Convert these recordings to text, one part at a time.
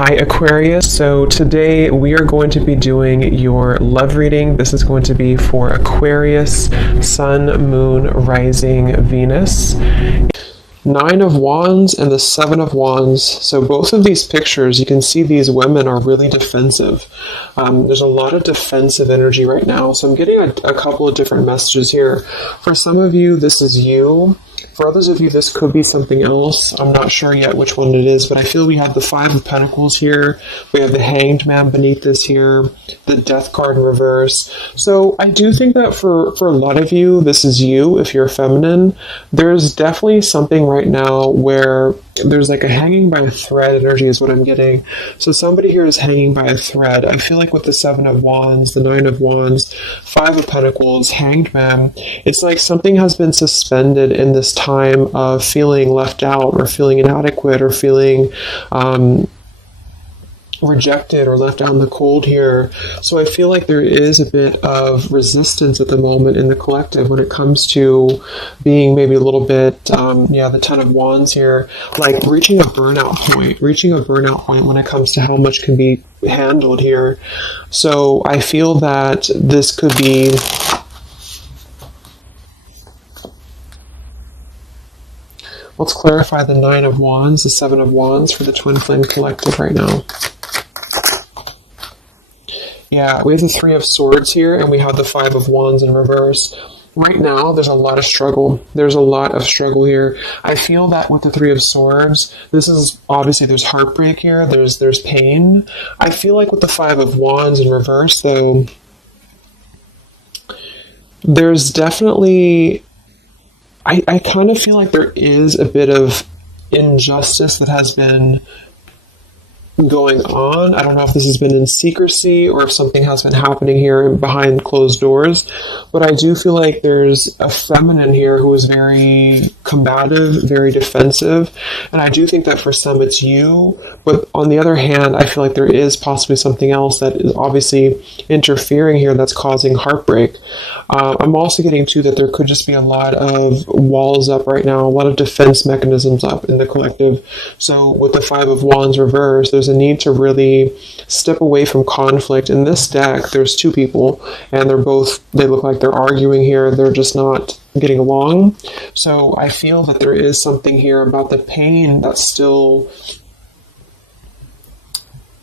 Hi Aquarius, so today we are going to be doing your love reading. This is going to be for Aquarius, Sun, Moon, Rising, Venus. Nine of Wands and the Seven of Wands. So both of these pictures, you can see these women are really defensive. There's a lot of defensive energy right now. So I'm getting a couple of different messages here. For some of you, this is you. For others of you, this could be something else. I'm not sure yet which one it is, but I feel we have the Five of Pentacles here. We have the Hanged Man beneath this here, the Death card in reverse. So I do think that for a lot of you, this is you, if you're feminine. There's definitely something right now where there's like a hanging by a thread energy is what I'm getting. So somebody here is hanging by a thread. I feel like with the Seven of Wands, the Nine of Wands, Five of Pentacles, Hanged Man, it's like something has been suspended in this time of feeling left out or feeling inadequate or feeling rejected or left out in the cold here. So I feel like there is a bit of resistance at the moment in the collective when it comes to being maybe a little bit, the Ten of Wands here, like reaching a burnout point when it comes to how much can be handled here. So I feel that this could be let's clarify the Nine of Wands, the Seven of Wands for the Twin Flame Collective right now. Yeah, we have the Three of Swords here, and we have the Five of Wands in reverse. Right now, there's a lot of struggle. There's a lot of struggle here. I feel that with the Three of Swords, this is obviously there's heartbreak here. There's pain. I feel like with the Five of Wands in reverse, though, there's definitely I kind of feel like there is a bit of injustice that has been going on. I don't know if this has been in secrecy or if something has been happening here behind closed doors, but I do feel like there's a feminine here who is very combative, very defensive, and I do think that for some it's you, but on the other hand, I feel like there is possibly something else that is obviously interfering here that's causing heartbreak. I'm also getting too that there could just be a lot of walls up right now, a lot of defense mechanisms up in the collective. So with the Five of Wands reversed, there's a need to really step away from conflict. In this deck, there's two people, and they look like they're arguing here. They're just not getting along. So I feel that there is something here about the pain that's still...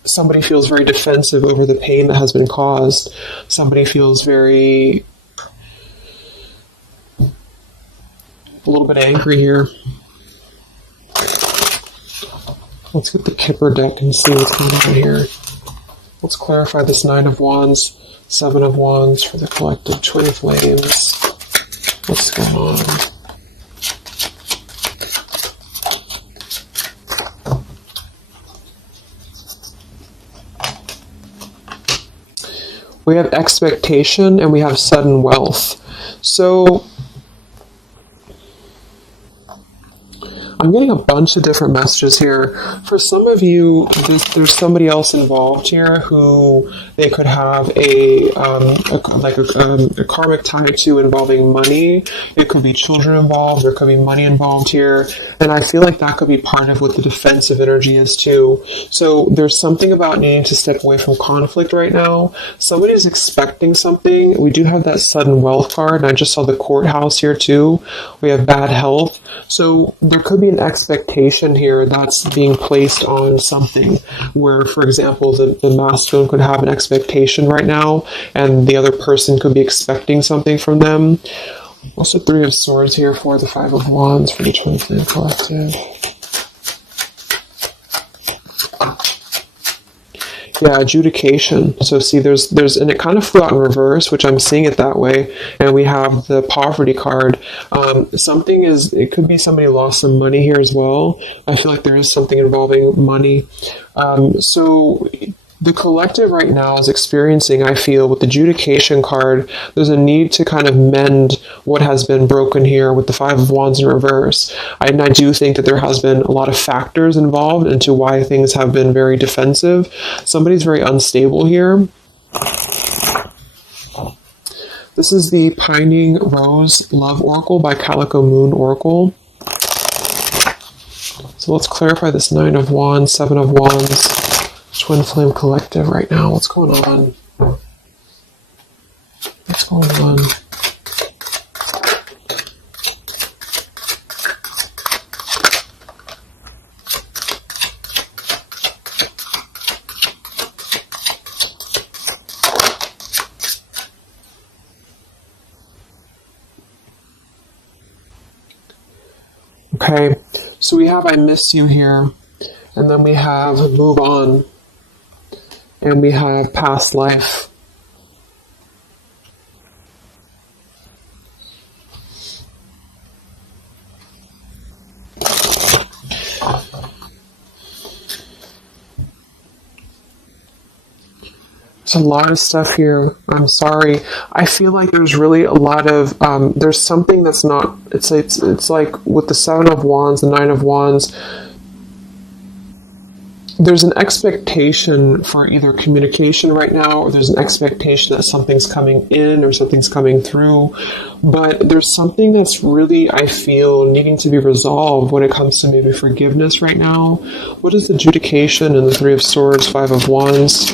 Somebody feels very defensive over the pain that has been caused. Somebody feels very... a little bit angry here. Let's get the Kipper deck and see what's going on here. Let's clarify this Nine of Wands, Seven of Wands for the collective Twin Flames. What's going on? We have expectation and we have sudden wealth. So I'm getting a bunch of different messages here. For some of you, there's somebody else involved here who they could have a karmic tie to involving money. It could be children involved. There could be money involved here. And I feel like that could be part of what the defensive energy is too. So there's something about needing to step away from conflict right now. Somebody's expecting something. We do have that sudden wealth card. And I just saw the courthouse here too. We have bad health. So there could be an expectation here that's being placed on something where, for example, the masculine could have an expectation right now and the other person could be expecting something from them. Also, Three of Swords here for the Five of Wands for the Twin Flame Collective. Yeah, adjudication. So see, there's, and it kind of flew out in reverse, which I'm seeing it that way. And we have the poverty card. It could be somebody lost some money here as well. I feel like there is something involving money. So the collective right now is experiencing, I feel, with the adjudication card, there's a need to kind of mend what has been broken here with the Five of Wands in reverse. And I do think that there has been a lot of factors involved into why things have been very defensive. Somebody's very unstable here. This is the Pining Rose Love Oracle by Calico Moon Oracle. So let's clarify this Nine of Wands, Seven of Wands, Twin Flame Collective right now. What's going on? What's going on? Okay, so we have I miss you here, and then we have move on, and we have past life. There's a lot of stuff here. I'm sorry. I feel like there's really a lot of there's something that's not. It's like with the Seven of Wands, the Nine of Wands. There's an expectation for either communication right now, or there's an expectation that something's coming in or something's coming through. But there's something that's really, I feel, needing to be resolved when it comes to maybe forgiveness right now. What is adjudication in the Three of Swords, Five of Wands?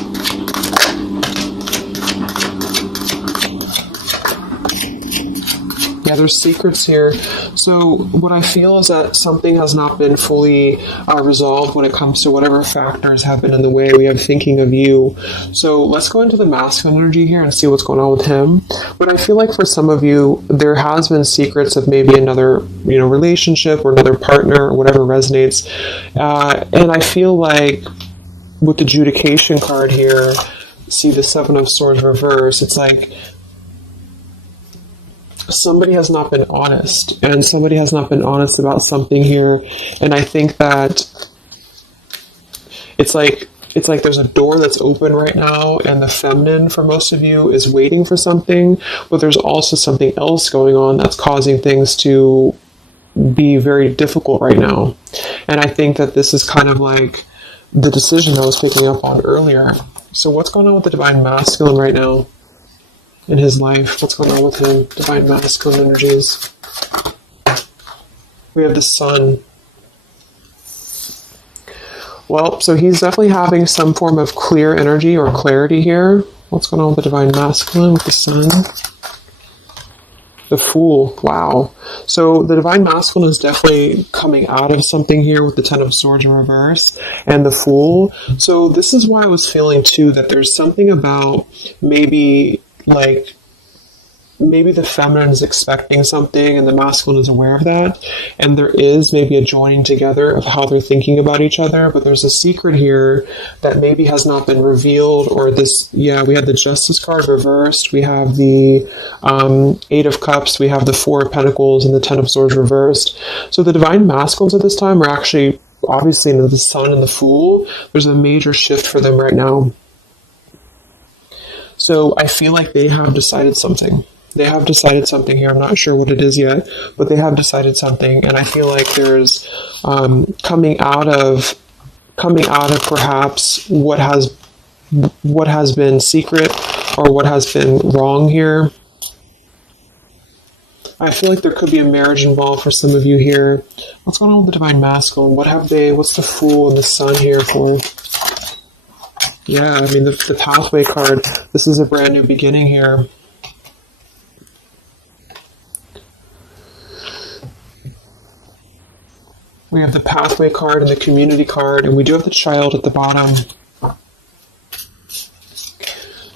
Yeah, there's secrets here. So what I feel is that something has not been fully resolved when it comes to whatever factors have been in the way. We have thinking of you. So let's go into the masculine energy here and see what's going on with him. But I feel like for some of you, there has been secrets of maybe another, relationship or another partner or whatever resonates. And I feel like with the adjudication card here, see the Seven of Swords reverse, it's like somebody has not been honest, and somebody has not been honest about something here. And I think that it's like there's a door that's open right now, and the feminine for most of you is waiting for something, but there's also something else going on that's causing things to be very difficult right now. And I think that this is kind of like the decision I was picking up on earlier. So what's going on with the Divine Masculine right now in his life? What's going on with him? Divine Masculine energies. We have the Sun. Well, so he's definitely having some form of clear energy or clarity here. What's going on with the Divine Masculine with the Sun? The Fool. Wow. So the Divine Masculine is definitely coming out of something here with the Ten of Swords in reverse and the Fool. So this is why I was feeling too that there's something about maybe the feminine is expecting something and the masculine is aware of that, and there is maybe a joining together of how they're thinking about each other, but there's a secret here that maybe has not been revealed. Or this, we have the Justice card reversed, we have the Eight of Cups, we have the Four of Pentacles, and the Ten of Swords reversed. So the Divine Masculines at this time are actually, obviously, the Sun and the Fool. There's a major shift for them right now. So I feel like they have decided something. They have decided something here. I'm not sure what it is yet, but they have decided something. And I feel like there's coming out of perhaps what has been secret or what has been wrong here. I feel like there could be a marriage involved for some of you here. What's going on with the Divine Masculine? What's the Fool and the Sun here for? Yeah, I mean, the Pathway card, this is a brand new beginning here. We have the Pathway card and the Community card, and we do have the Child at the bottom.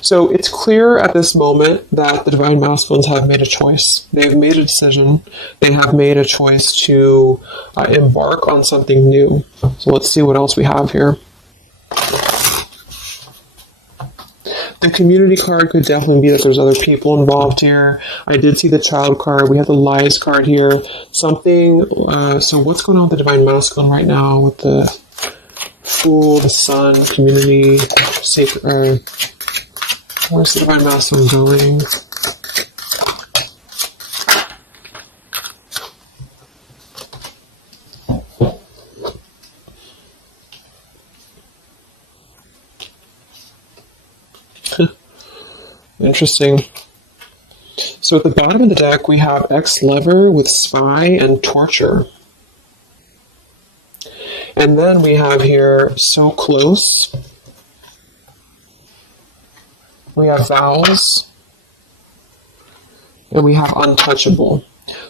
So it's clear at this moment that the Divine Masculines have made a choice. They've made a decision. They have made a choice to embark on something new. So let's see what else we have here. The Community card could definitely be that there's other people involved here. I did see the Child card. We have the Lies card here. Something, so what's going on with the Divine Masculine right now with the Fool, the Sun, Community, Sacred, where's the Divine Masculine going? Interesting. So at the bottom of the deck, we have ex-lover with spy and torture. And then we have here so close we have vows, and we have untouchable.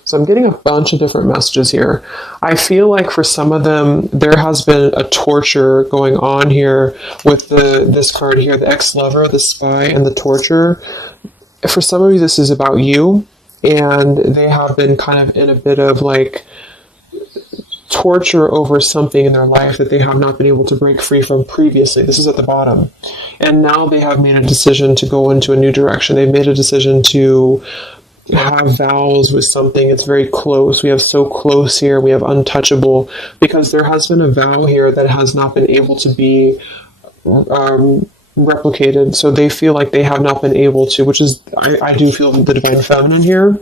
So I'm getting a bunch of different messages here. I feel like for some of them, there has been a torture going on here with this card here, the ex-lover, the spy, and the torture. For some of you, this is about you, and they have been kind of in a bit of like torture over something in their life that they have not been able to break free from previously. This is at the bottom. And now they have made a decision to go into a new direction. They've made a decision to have vows with something. It's very close. We have so close here. We have untouchable, because there has been a vow here that has not been able to be replicated. So they feel like they have not been able to, which is, I do feel the divine feminine here.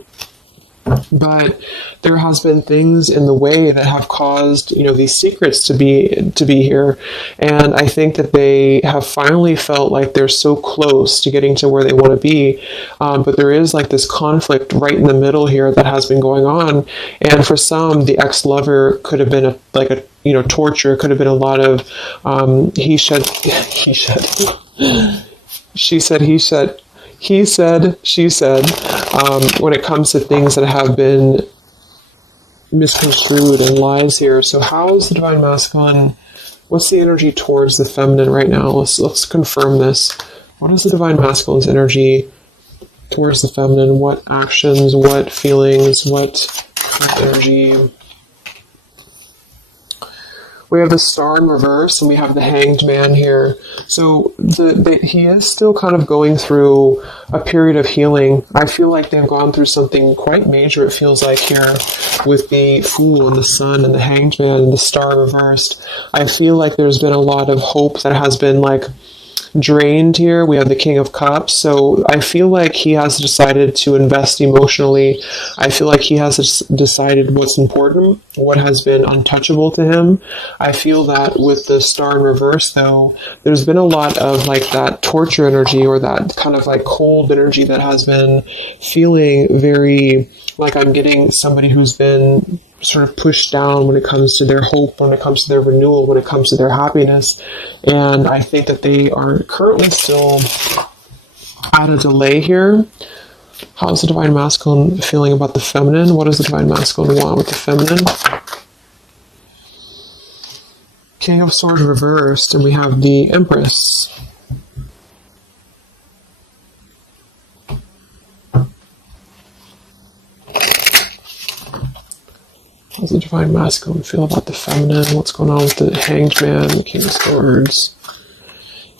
But there has been things in the way that have caused, these secrets to be here. And I think that they have finally felt like they're so close to getting to where they want to be. But there is like this conflict right in the middle here that has been going on. And for some, the ex-lover could have been torture. Could have been a lot of he said, she said, he said, he said, she said, when it comes to things that have been misconstrued and lies here. So how is the divine masculine? What's the energy towards the feminine right now? Let's confirm this. What is the divine masculine's energy towards the feminine? What actions, what feelings, what energy? We have the Star in reverse, and we have the Hanged Man here. So he is still kind of going through a period of healing. I feel like they've gone through something quite major, it feels like, here with the Fool and the Sun and the Hanged Man and the Star reversed. I feel like there's been a lot of hope that has been like drained here. We have the King of Cups. So I feel like he has decided to invest emotionally. I feel like he has decided what's important, what has been untouchable to him. I feel that with the Star in reverse, though, there's been a lot of like that torture energy, or that kind of like cold energy that has been feeling very like I'm getting somebody who's been sort of pushed down when it comes to their hope, when it comes to their renewal, when it comes to their happiness. And I think that they are currently still at a delay here. How's the divine masculine feeling about the feminine? What does the divine masculine want with the feminine? King of Swords reversed, and we have the Empress. How's the divine masculine feel about the feminine? What's going on with the Hanged Man, the King of Swords?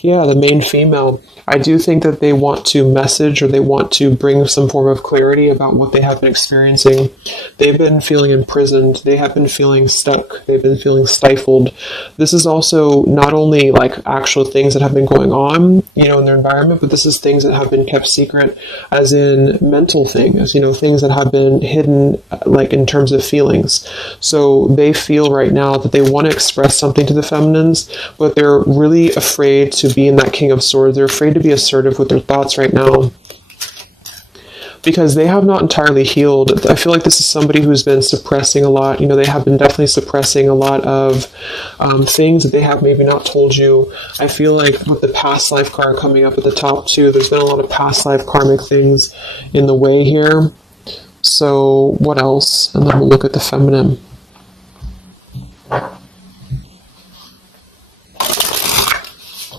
Yeah, the main female. I do think that they want to message, or they want to bring some form of clarity about what they have been experiencing. They've been feeling imprisoned. They have been feeling stuck. They've been feeling stifled. This is also not only like actual things that have been going on, in their environment, but this is things that have been kept secret, as in mental things, things that have been hidden, like in terms of feelings. So they feel right now that they want to express something to the feminines, but they're really afraid to be in that King of Swords. They're afraid to be assertive with their thoughts right now, because they have not entirely healed. I feel like this is somebody who's been suppressing a lot. They have been definitely suppressing a lot of things that they have maybe not told you. I feel like with the past life card coming up at the top too, there's been a lot of past life karmic things in the way here. So what else? And then we'll look at the feminine.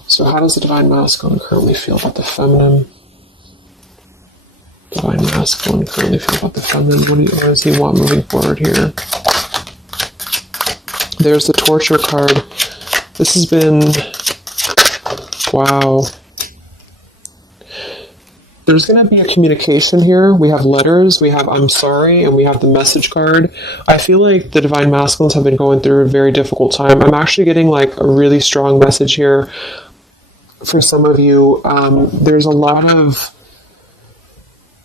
So how does the divine masculine currently feel about the feminine? Divine masculine currently feel about the feminine? What does he want moving forward here? There's the torture card. This has been... wow. There's going to be a communication here. We have letters, we have I'm sorry, and we have the message card. I feel like the divine masculines have been going through a very difficult time. I'm actually getting like a really strong message here. For some of you, there's a lot of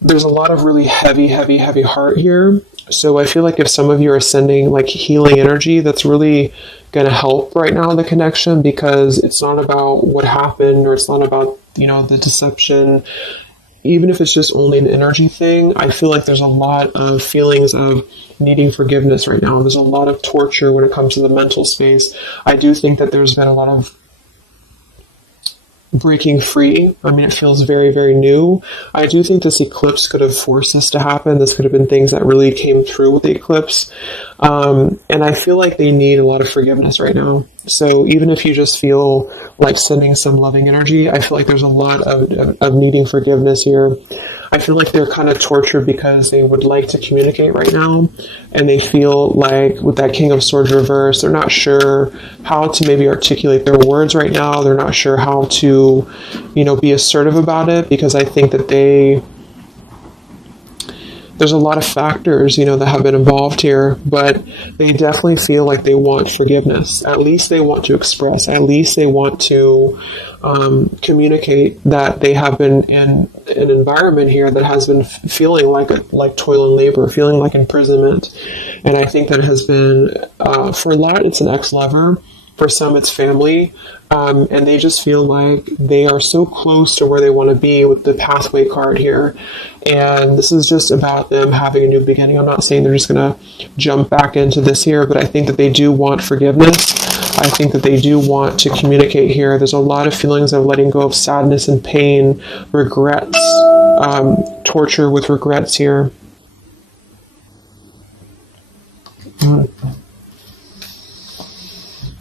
really heavy heart here. So I feel like if some of you are sending like healing energy, that's really going to help right now, the connection, because it's not about what happened, or it's not about, the deception. Even if it's just only an energy thing, I feel like there's a lot of feelings of needing forgiveness right now. There's a lot of torture when it comes to the mental space. I do think that there's been a lot of breaking free. I mean, it feels very, very new. I do think this eclipse could have forced this to happen. This could have been things that really came through with the eclipse. And I feel like they need a lot of forgiveness right now. So even if you just feel like sending some loving energy, I feel like there's a lot of needing forgiveness here. I feel like they're kind of tortured because they would like to communicate right now, and they feel like with that King of Swords reverse, they're not sure how to maybe articulate their words right now. They're not sure how to, be assertive about it, because I think that there's a lot of factors, that have been involved here, but they definitely feel like they want forgiveness. At least they want to express, at least they want to communicate that they have been in an environment here that has been feeling like toil and labor, feeling like imprisonment. And I think that has been, for a lot, it's an ex-lover. For some, it's family. And they just feel like they are so close to where they want to be with the pathway card here. And this is just about them having a new beginning. I'm not saying they're just going to jump back into this here, but I think that they do want forgiveness. I think that they do want to communicate here. There's a lot of feelings of letting go of sadness and pain, regrets, torture with regrets here.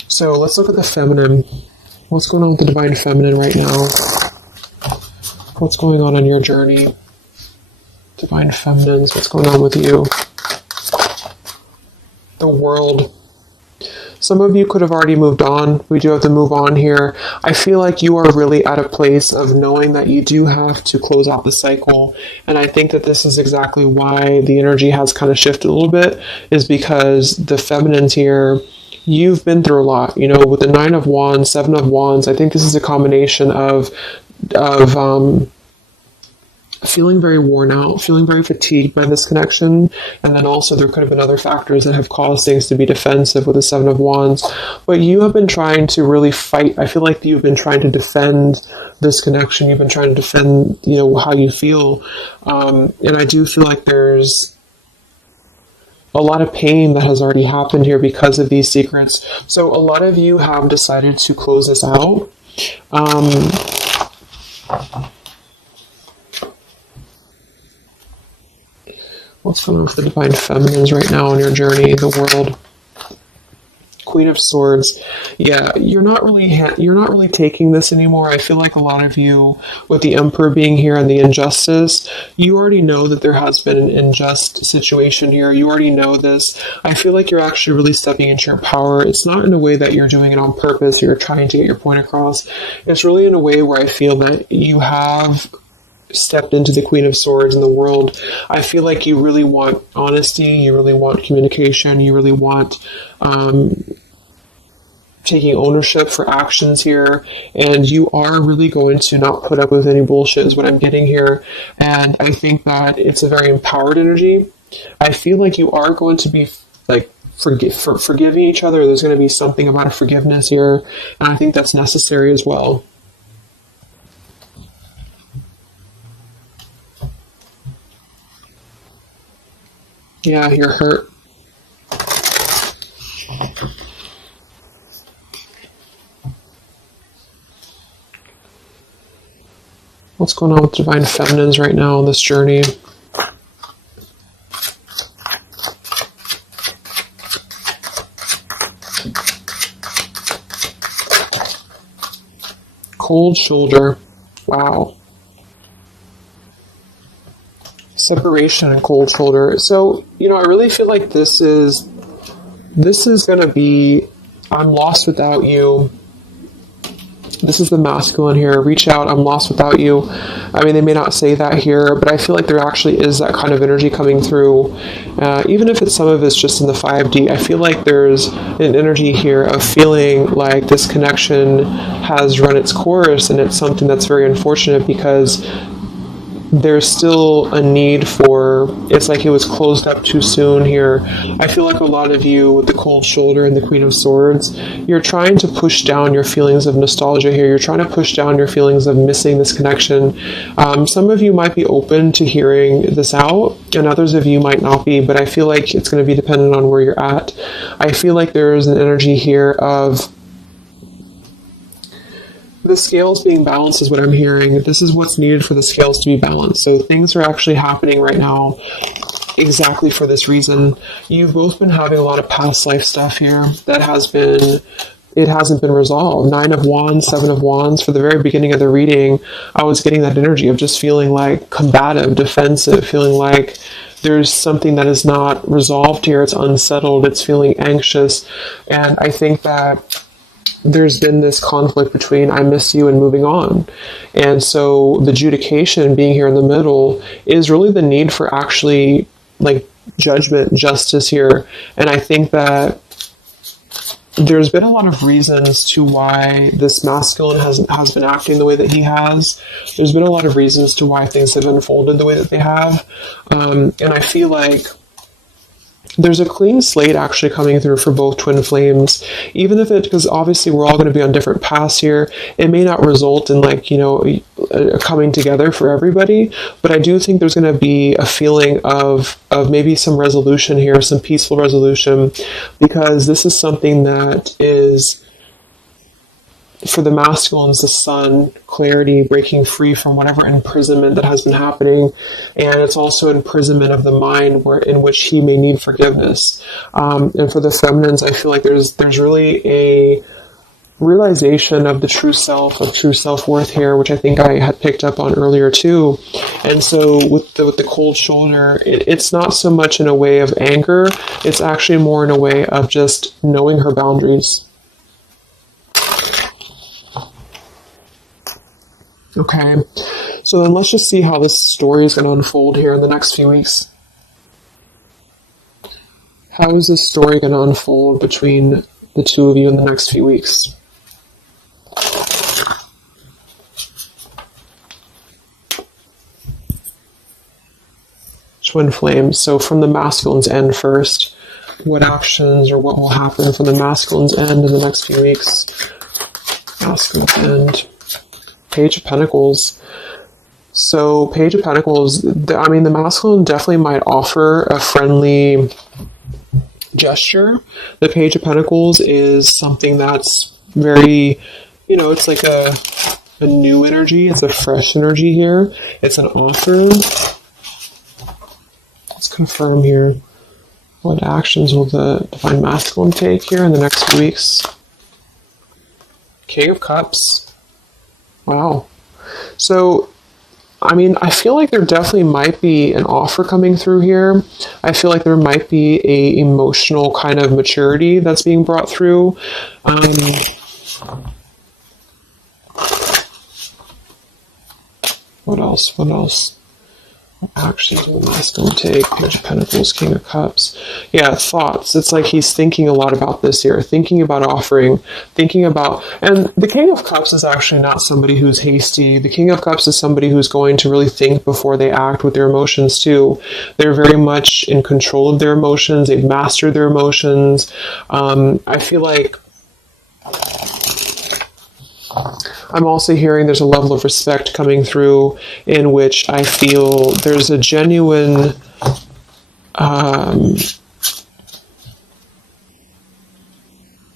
So let's look at the feminine. What's going on with the divine feminine right now? What's going on your journey? Divine feminines, what's going on with you? The world. Some of you could have already moved on. We do have to move on here. I feel like you are really at a place of knowing that you do have to close out the cycle. And I think that this is exactly why the energy has kind of shifted a little bit, is because the feminines here, you've been through a lot, with the 9 of Wands, 7 of Wands. I think this is a combination of feeling very worn out, feeling very fatigued by this connection. And then also there could have been other factors that have caused things to be defensive with the 7 of Wands. But you have been trying to really fight. I feel like you've been trying to defend this connection. You've been trying to defend, how you feel. And I do feel like there's a lot of pain that has already happened here because of these secrets. So a lot of you have decided to close this out. What's going on with the divine feminines right now on your journey, the world? Queen of Swords. Yeah, you're not really taking this anymore. I feel like a lot of you, with the Emperor being here and the injustice, you already know that there has been an unjust situation here. You already know this. I feel like you're actually really stepping into your power. It's not in a way that you're doing it on purpose, or you're trying to get your point across. It's really in a way where I feel that you have stepped into the Queen of Swords in the world. I feel like you really want honesty, you really want communication, you really want taking ownership for actions here, and you are really going to not put up with any bullshit is what I'm getting here. And I think that it's a very empowered energy. I feel like you are going to be like forgiving each other. There's going to be something about a forgiveness here, and I think that's necessary as well. Yeah, you're hurt. What's going on with divine feminines right now on this journey? Cold shoulder. Wow. Separation and cold shoulder. So, I really feel like this is going to be, I'm lost without you. This is the masculine here. Reach out, I'm lost without you. I mean, they may not say that here, but I feel like there actually is that kind of energy coming through. Even if some of it's just in the 5D, I feel like there's an energy here of feeling like this connection has run its course, and it's something that's very unfortunate because there's still a need for, it's like it was closed up too soon here. I feel like a lot of you with the cold shoulder and the Queen of Swords, you're trying to push down your feelings of nostalgia here. You're trying to push down your feelings of missing this connection. Some of you might be open to hearing this out, and others of you might not be, but I feel like it's going to be dependent on where you're at. I feel like there is an energy here of The scales being balanced is what I'm hearing. This is what's needed for the scales to be balanced. So things are actually happening right now exactly for this reason. You've both been having a lot of past life stuff here that it hasn't been resolved. 9 of Wands, 7 of Wands. For the very beginning of the reading, I was getting that energy of just feeling like combative, defensive, feeling like there's something that is not resolved here. It's unsettled. It's feeling anxious. And I think that there's been this conflict between I miss you and moving on. And so the adjudication being here in the middle is really the need for actually like judgment, justice here. And I think that there's been a lot of reasons to why this masculine has been acting the way that he has. There's been a lot of reasons to why things have unfolded the way that they have. And I feel like there's a clean slate actually coming through for both twin flames, even if because obviously we're all going to be on different paths here. It may not result in like, coming together for everybody, but I do think there's going to be a feeling of maybe some resolution here, some peaceful resolution, because this is something that is, for the masculines, the sun, clarity, breaking free from whatever imprisonment that has been happening. And it's also imprisonment of the mind in which he may need forgiveness. And for the feminines, I feel like there's really a realization of the true self, of true self-worth here, which I think I had picked up on earlier too. And so with the cold shoulder, it's not so much in a way of anger. It's actually more in a way of just knowing her boundaries. Okay, so then let's just see how this story is going to unfold here in the next few weeks. How is this story going to unfold between the two of you in the next few weeks? Twin flames. So from the masculine's end first, what actions or what will happen from the masculine's end in the next few weeks? Masculine's end. Page of Pentacles. So Page of Pentacles, the masculine definitely might offer a friendly gesture. The Page of Pentacles is something that's very, it's like a new energy. It's a fresh energy here. It's an offer. Let's confirm here. What actions will the Divine Masculine take here in the next few weeks? King of Cups. Wow. So, I feel like there definitely might be an offer coming through here. I feel like there might be a emotional kind of maturity that's being brought through. What else? What actions will the masculine take? Page of Pentacles, King of Cups. Yeah, thoughts. It's like he's thinking a lot about this here, thinking about offering, thinking about, and the King of Cups is actually not somebody who's hasty. The King of Cups is somebody who's going to really think before they act with their emotions too. They're very much in control of their emotions. They've mastered their emotions. I feel like I'm also hearing there's a level of respect coming through in which I feel there's a genuine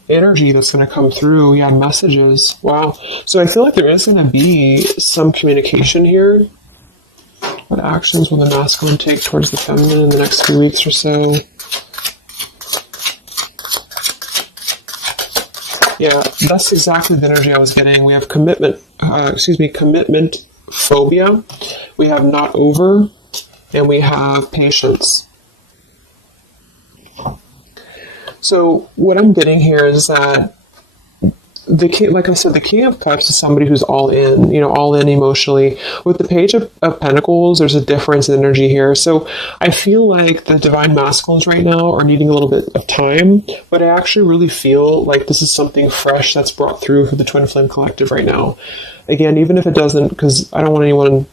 energy that's going to come through. Yeah, messages. Wow. So I feel like there is going to be some communication here. What actions will the masculine take towards the feminine in the next few weeks or so? Yeah, that's exactly the energy I was getting. We have commitment phobia. We have not over, and we have patience. So what I'm getting here is that the king, like I said, the King of Cups is somebody who's all in, all in emotionally. With the Page of Pentacles, there's a difference in energy here. So I feel like the Divine Masculines right now are needing a little bit of time, but I actually really feel like this is something fresh that's brought through for the Twin Flame Collective right now. Again, even if it doesn't, because I don't want anyone,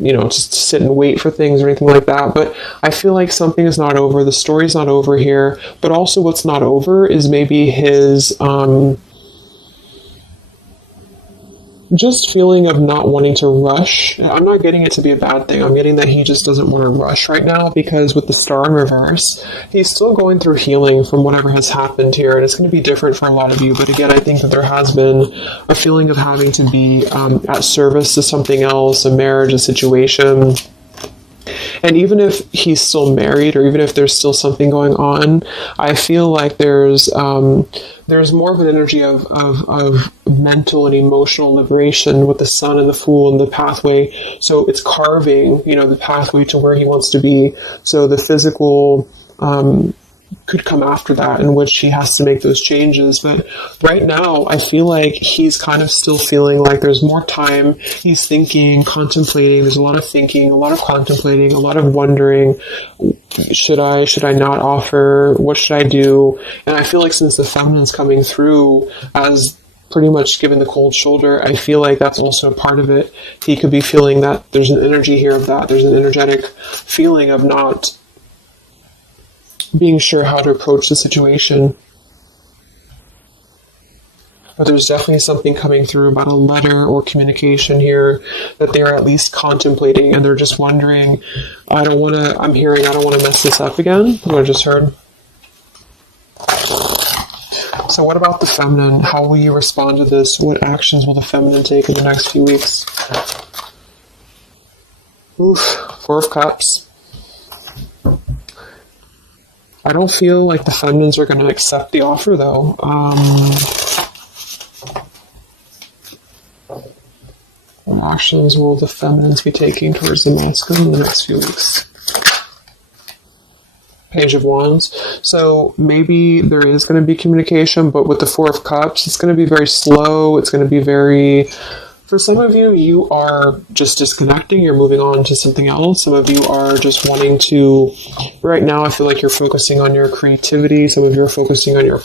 just to sit and wait for things or anything like that, but I feel like something is not over. The story's not over here, but also what's not over is maybe his, just feeling of not wanting to rush. I'm not getting it to be a bad thing. I'm getting that he just doesn't want to rush right now, because with the star in reverse, he's still going through healing from whatever has happened here, and it's going to be different for a lot of you. But again, I think that there has been a feeling of having to be at service to something else, a marriage, a situation. And even if he's still married, or even if there's still something going on, I feel like there's more of an energy of mental and emotional liberation with the Sun and the Fool and the pathway. So it's carving, the pathway to where he wants to be. So the physical could come after that, in which he has to make those changes. But right now, I feel like he's kind of still feeling like there's more time. He's thinking, contemplating. There's a lot of thinking, a lot of contemplating, a lot of wondering. Should I not offer? What should I do? And I feel like since the feminine's coming through as pretty much giving the cold shoulder, I feel like that's also a part of it. He could be feeling that there's an energy here of that. There's an energetic feeling of not being sure how to approach the situation. But there's definitely something coming through about a letter or communication here that they're at least contemplating, and they're just wondering, I don't want to mess this up again, what I just heard. So what about the feminine? How will you respond to this? What actions will the feminine take in the next few weeks? Oof, Four of Cups. I don't feel like the feminines are going to accept the offer, though. What actions will the feminines be taking towards the masculine in the next few weeks? Page of Wands. So maybe there is going to be communication, but with the Four of Cups, it's going to be very slow. It's going to be very... For some of you, you are just disconnecting. You're moving on to something else. Some of you are just wanting to... Right now, I feel like you're focusing on your creativity. Some of you are focusing on your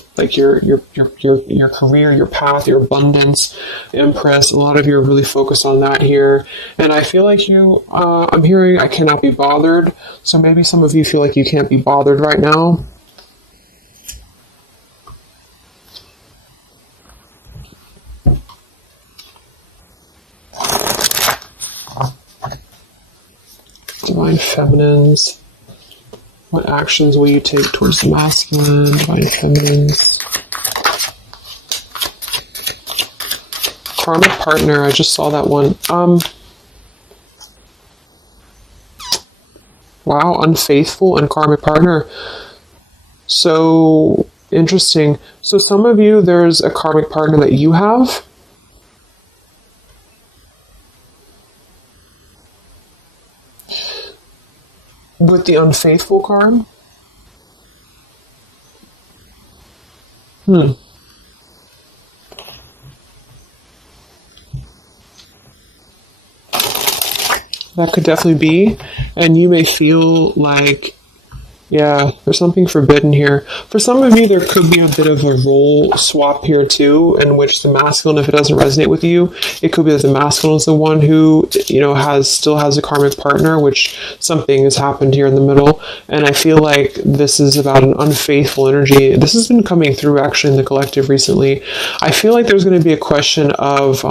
career, your path, your abundance, Empress. A lot of you are really focused on that here. And I feel like you... I'm hearing I cannot be bothered. So maybe some of you feel like you can't be bothered right now. Divine Feminines. What actions will you take towards the masculine? Divine Feminines. Karmic Partner. I just saw that one. Wow, Unfaithful and Karmic Partner. So, interesting. So some of you, there's a Karmic Partner that you have. With the Unfaithful card? That could definitely be. And you may feel like, yeah, there's something forbidden here. For some of you, there could be a bit of a role swap here too, in which the masculine, if it doesn't resonate with you, it could be that the masculine is the one who, still has a karmic partner, which something has happened here in the middle. And I feel like this is about an unfaithful energy. This has been coming through actually in the collective recently. I feel like there's going to be a question of,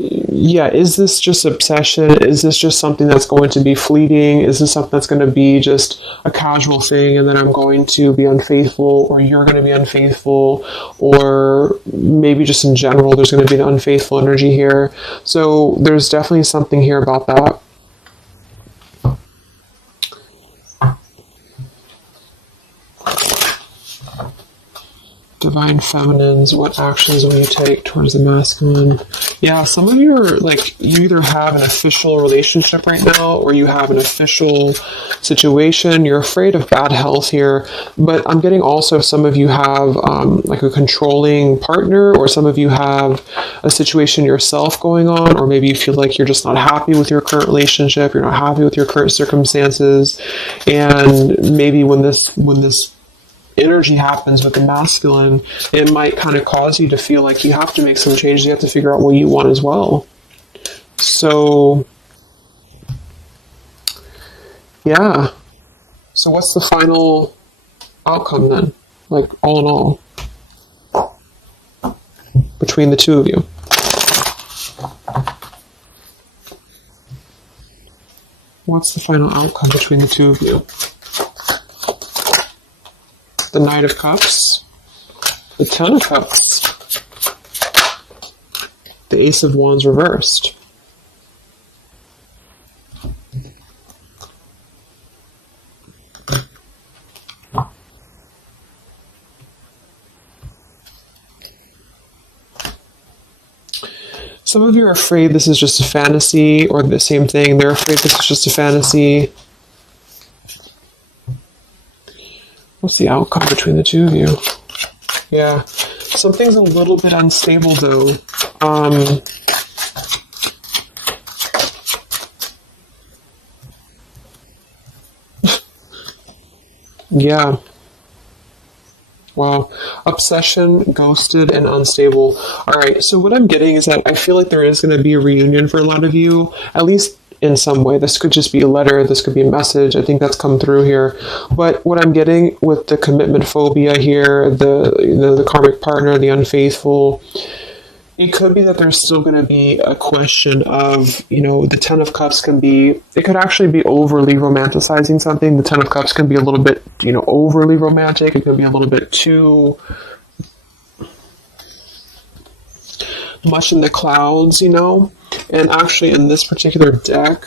is this just obsession? Is this just something that's going to be fleeting? Is this something that's going to be just a casual thing, and then I'm going to be unfaithful, or you're going to be unfaithful, or maybe just in general there's going to be an unfaithful energy here. So there's definitely something here about that. Divine Feminines, what actions will you take towards the masculine? Yeah, some of you are you either have an official relationship right now, or you have an official situation. You're afraid of bad health here, but I'm getting also some of you have a controlling partner, or some of you have a situation yourself going on, or maybe you feel like you're just not happy with your current relationship, you're not happy with your current circumstances, and maybe when this energy happens with the masculine, it might kind of cause you to feel like you have to make some changes. You have to figure out what you want as well. So, yeah. So what's the final outcome then? All in all, between the two of you? What's the final outcome between the two of you? The Knight of Cups, the Ten of Cups, the Ace of Wands reversed. Some of you are afraid this is just a fantasy, or the same thing, they're afraid this is just a fantasy. What's the outcome between the two of you? Yeah, something's a little bit unstable though. Yeah. Wow. Obsession, ghosted, and unstable. All right. So what I'm getting is that I feel like there is going to be a reunion for a lot of you, at least in some way. This could just be a letter. This could be a message. I think that's come through here. But what I'm getting with the commitment phobia here, the karmic partner, the unfaithful, it could be that there's still going to be a question of, the Ten of Cups it could actually be overly romanticizing something. The Ten of Cups can be a little bit, overly romantic. It could be a little bit too much in the clouds, And actually in this particular deck,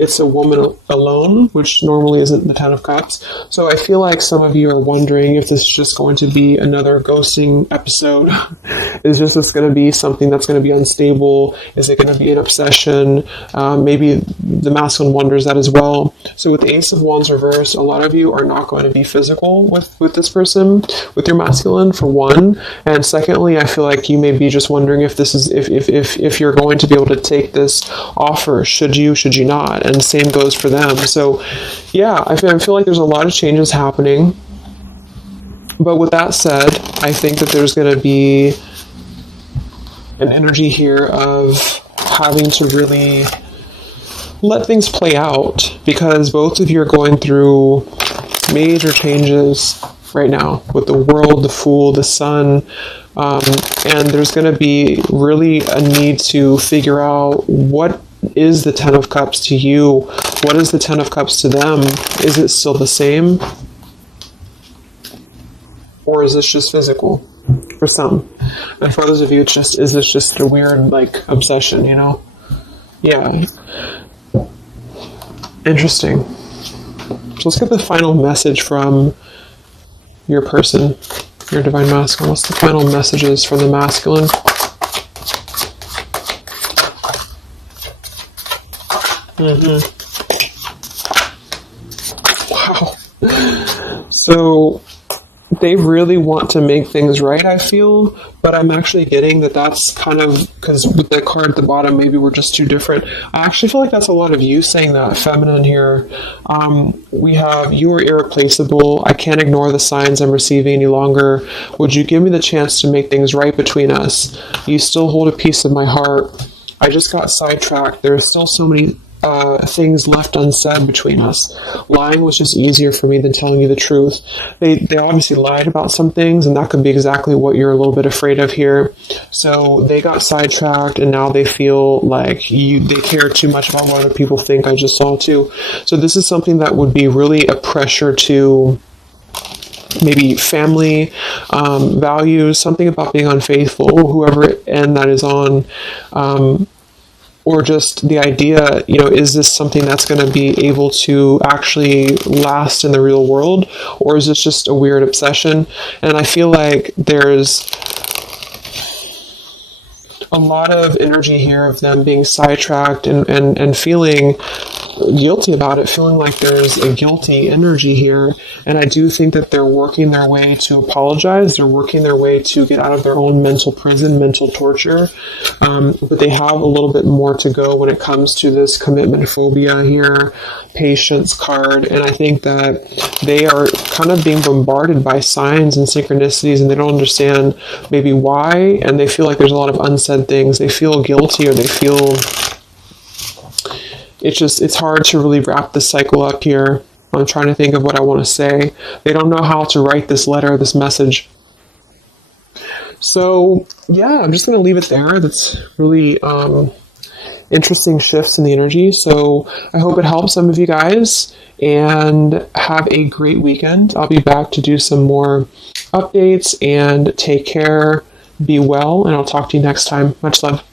it's a woman alone, which normally isn't the Ten of Cups. So I feel like some of you are wondering if this is just going to be another ghosting episode. Is this going to be something that's going to be unstable? Is it going to be an obsession? Maybe the masculine wonders that as well. So with the Ace of Wands reversed, a lot of you are not going to be physical with this person, with your masculine, for one. And secondly, I feel like you may be just wondering if this is if you're going to be able to take this offer. Should you not? And same goes for them. So yeah, I feel like there's a lot of changes happening. But with that said, I think that there's going to be an energy here of having to really let things play out, because both of you are going through major changes right now with the world, the Fool, the Sun, and there's going to be really a need to figure out what is the Ten of Cups to you? What is the Ten of Cups to them? Is it still the same? Or is this just physical for some? And for others of you, is this just a weird, obsession, Yeah. Interesting. So let's get the final message from your person, your divine masculine. What's the final messages from the masculine? Wow. So they really want to make things right, I feel, but I'm actually getting that that's kind of, because with the card at the bottom, maybe we're just too different. I actually feel like that's a lot of you saying that, feminine here. We have, you are irreplaceable. I can't ignore the signs I'm receiving any longer. Would you give me the chance to make things right between us? You still hold a piece of my heart. I just got sidetracked. There are still so many things left unsaid between us. Lying was just easier for me than telling you the truth. They obviously lied about some things, and that could be exactly what you're a little bit afraid of here. So they got sidetracked, and now they feel like they care too much about what other people think. I just saw too. So this is something that would be really a pressure to maybe family values, something about being unfaithful, whoever end that is on, or just the idea, is this something that's going to be able to actually last in the real world, or is this just a weird obsession? And I feel like there's a lot of energy here of them being sidetracked and feeling guilty about it, feeling like there's a guilty energy here. And I do think that they're working their way to apologize. They're working their way to get out of their own mental prison, mental torture. But they have a little bit more to go when it comes to this commitment phobia here, patience card. And I think that they are kind of being bombarded by signs and synchronicities, and they don't understand maybe why. And they feel like there's a lot of unsaid things. They feel guilty, or they feel it's hard to really wrap this cycle up here. I'm trying to think of what I want to say. They don't know how to write this letter, this message. So, yeah, I'm just going to leave it there. That's really interesting shifts in the energy. So I hope it helps some of you guys, and have a great weekend. I'll be back to do some more updates, and take care, be well, and I'll talk to you next time. Much love.